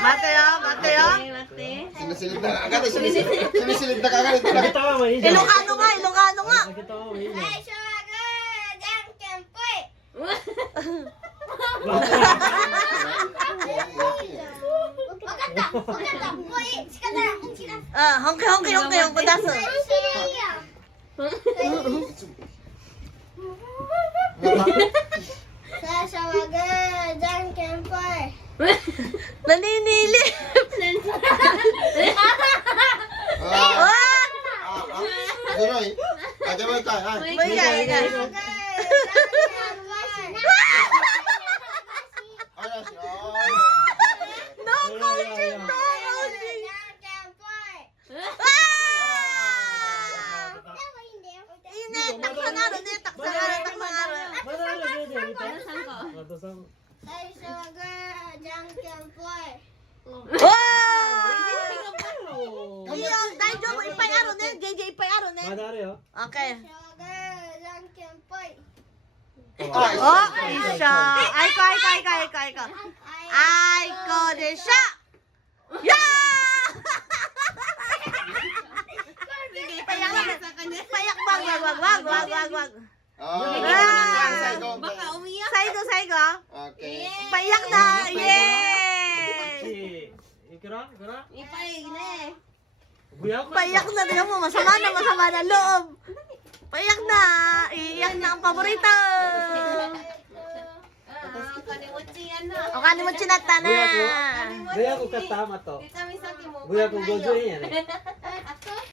Mateo. Sinisilid na agad. Sinisilid na agad. Ilocano nga. Hongke, daso. Naninili. Aduroy. Aduroy ka. No coaching. Okay. Isha. Aiko. Aiko desha. Yeah! Payak wag. Baka umiyak. Saigo. Okay. Payak na. Yay! Payak na din mo. Masama na loob. Payak na. Iiyak na ang paborito. Kanimuchi na. Buya ko katama to. Buya ko gojo yan eh.